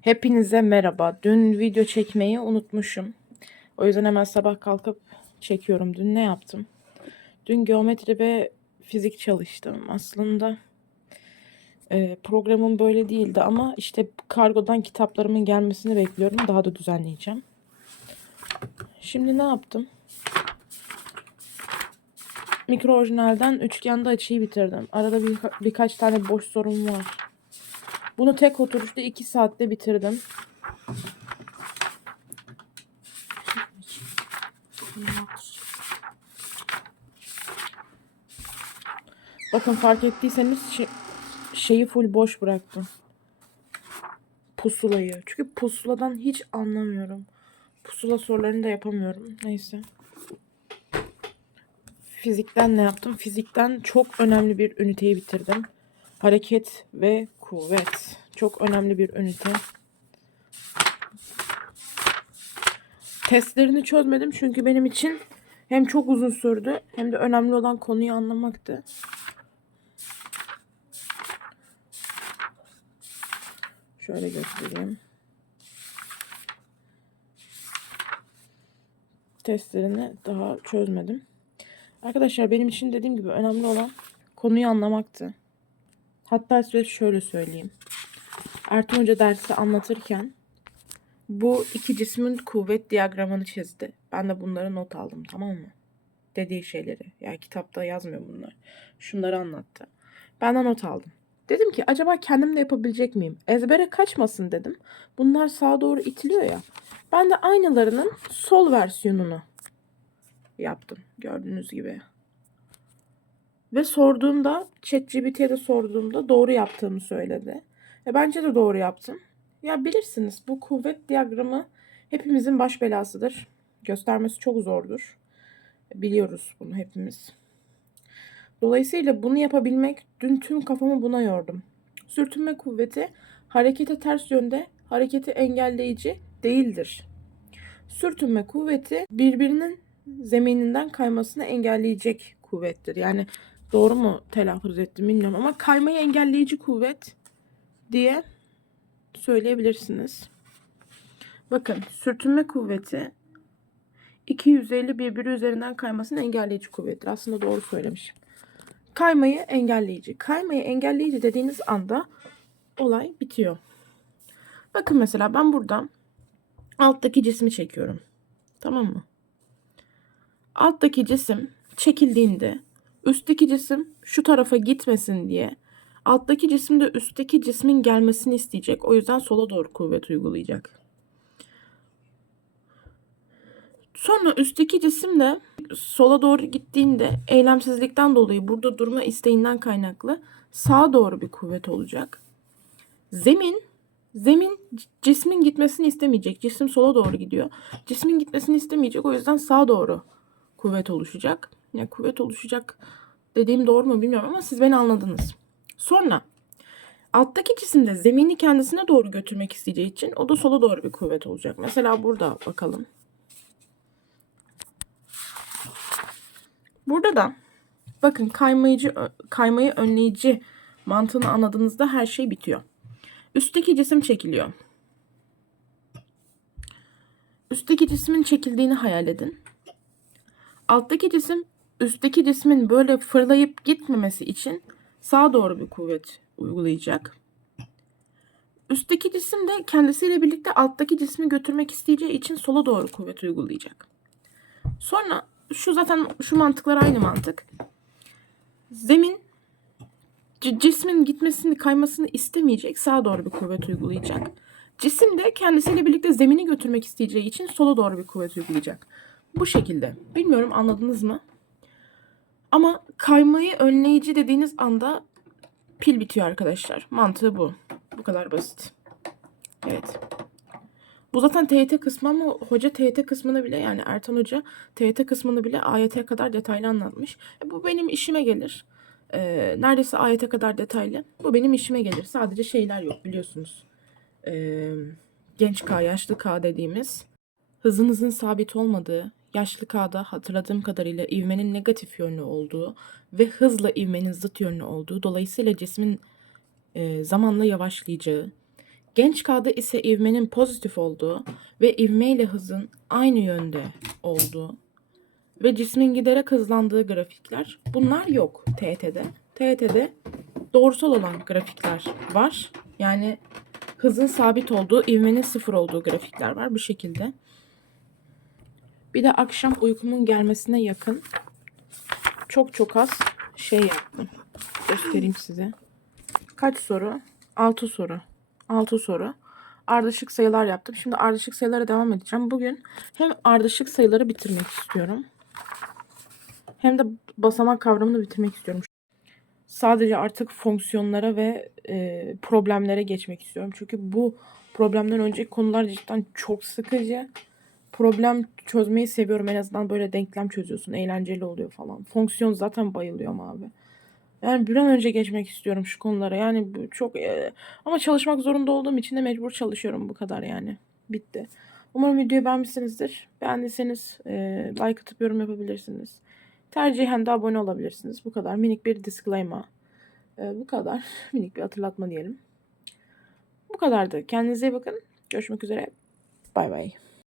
Hepinize merhaba. Dün video çekmeyi unutmuşum. O yüzden hemen sabah kalkıp çekiyorum. Dün ne yaptım? Dün geometri ve fizik çalıştım. Aslında e, programım böyle değildi ama işte kargodan kitaplarımın gelmesini bekliyorum. Daha da düzenleyeceğim. Şimdi ne yaptım? Mikro orijinalden üçgende açıyı bitirdim. Arada bir, birkaç tane boş sorum var. Bunu tek oturuşta 2 saatte bitirdim. Bakın fark ettiyseniz şey- şeyi full boş bıraktım. Pusulayı. Çünkü pusuladan hiç anlamıyorum. Pusula sorularını da yapamıyorum. Neyse. Fizikten ne yaptım? Fizikten çok önemli bir üniteyi bitirdim. Hareket ve kuvvet. Çok önemli bir ünite. Testlerini çözmedim çünkü benim için hem çok uzun sürdü hem de önemli olan konuyu anlamaktı. Şöyle göstereyim. Testlerini daha çözmedim. Arkadaşlar benim için dediğim gibi önemli olan konuyu anlamaktı. Hatta size şöyle söyleyeyim. Ertuğ Hoca dersi anlatırken bu iki cismin kuvvet diyagramını çizdi. Ben de bunları not aldım tamam mı? Dediği şeyleri. Yani kitapta yazmıyor bunlar. Şunları anlattı. Ben de not aldım. Dedim ki acaba kendim de yapabilecek miyim? Ezbere kaçmasın dedim. Bunlar sağa doğru itiliyor ya. Ben de aynılarının sol versiyonunu yaptım. Gördüğünüz gibi. Ve sorduğumda, ChatGPT'ye de sorduğumda doğru yaptığımı söyledi. E bence de doğru yaptım. Ya bilirsiniz bu kuvvet diyagramı hepimizin baş belasıdır. Göstermesi çok zordur. Biliyoruz bunu hepimiz. Dolayısıyla bunu yapabilmek dün tüm kafamı buna yordum. Sürtünme kuvveti harekete ters yönde hareketi engelleyici değildir. Sürtünme kuvveti birbirinin zemininden kaymasını engelleyecek kuvvettir. Yani doğru mu telaffuz ettim bilmiyorum ama kaymayı engelleyici kuvvet diye söyleyebilirsiniz. Bakın sürtünme kuvveti 250 birbiri üzerinden kaymasını engelleyici kuvvettir. Aslında doğru söylemişim. Kaymayı engelleyici. Kaymayı engelleyici dediğiniz anda olay bitiyor. Bakın mesela ben buradan alttaki cismi çekiyorum. Tamam mı? Alttaki cisim çekildiğinde üstteki cisim şu tarafa gitmesin diye alttaki cisim de üstteki cismin gelmesini isteyecek. O yüzden sola doğru kuvvet uygulayacak. Sonra üstteki cisim de sola doğru gittiğinde eylemsizlikten dolayı burada durma isteğinden kaynaklı sağa doğru bir kuvvet olacak. Zemin zemin cismin gitmesini istemeyecek. Cisim sola doğru gidiyor. Cismin gitmesini istemeyecek. O yüzden sağa doğru kuvvet oluşacak. Yani kuvvet oluşacak dediğim doğru mu bilmiyorum ama siz beni anladınız. Sonra alttaki cisim de zemini kendisine doğru götürmek isteyeceği için o da sola doğru bir kuvvet olacak. Mesela burada bakalım. Burada da bakın kaymayıcı kaymayı önleyici mantığını anladığınızda her şey bitiyor. Üstteki cisim çekiliyor. Üstteki cismin çekildiğini hayal edin. Alttaki cisim üstteki cismin böyle fırlayıp gitmemesi için sağa doğru bir kuvvet uygulayacak. Üstteki cisim de kendisiyle birlikte alttaki cismi götürmek isteyeceği için sola doğru kuvvet uygulayacak. Sonra şu zaten şu mantıklar aynı mantık. Zemin cismin gitmesini kaymasını istemeyecek sağa doğru bir kuvvet uygulayacak. Cisim de kendisiyle birlikte zemini götürmek isteyeceği için sola doğru bir kuvvet uygulayacak. Bu şekilde. Bilmiyorum anladınız mı? Ama kaymayı önleyici dediğiniz anda pil bitiyor arkadaşlar. Mantığı bu. Bu kadar basit. Evet. Bu zaten TYT kısmı ama hoca TYT kısmını bile yani Ertan Hoca TYT kısmını bile AYT kadar detaylı anlatmış. E, bu benim işime gelir. Ee, neredeyse AYT kadar detaylı. Bu benim işime gelir. Sadece şeyler yok biliyorsunuz. Ee, genç K, yaşlı K dediğimiz hızınızın sabit olmadığı, yaşlı K'da hatırladığım kadarıyla ivmenin negatif yönlü olduğu ve hızla ivmenin zıt yönlü olduğu, dolayısıyla cismin e, zamanla yavaşlayacağı, Genç K'da ise ivmenin pozitif olduğu ve ivme ile hızın aynı yönde olduğu ve cismin giderek hızlandığı grafikler. Bunlar yok TET'de. TET'de doğrusal olan grafikler var. Yani hızın sabit olduğu, ivmenin sıfır olduğu grafikler var bu şekilde. Bir de akşam uykumun gelmesine yakın çok çok az şey yaptım. Göstereyim size. Kaç soru? 6 soru. 6 soru. Ardışık sayılar yaptım. Şimdi ardışık sayılara devam edeceğim. Bugün hem ardışık sayıları bitirmek istiyorum. Hem de basamak kavramını bitirmek istiyorum. Sadece artık fonksiyonlara ve e, problemlere geçmek istiyorum. Çünkü bu problemden önceki konular cidden çok sıkıcı. Problem çözmeyi seviyorum. En azından böyle denklem çözüyorsun. Eğlenceli oluyor falan. Fonksiyon zaten bayılıyorum abi. Yani bir an önce geçmek istiyorum şu konulara. Yani çok e, ama çalışmak zorunda olduğum için de mecbur çalışıyorum bu kadar yani. Bitti. Umarım videoyu beğenmişsinizdir. Beğendiyseniz e, like atıp yorum yapabilirsiniz. Tercihen de abone olabilirsiniz. Bu kadar. Minik bir disclaimer. E, bu kadar. Minik bir hatırlatma diyelim. Bu kadardı. Kendinize iyi bakın. Görüşmek üzere. Bay bay.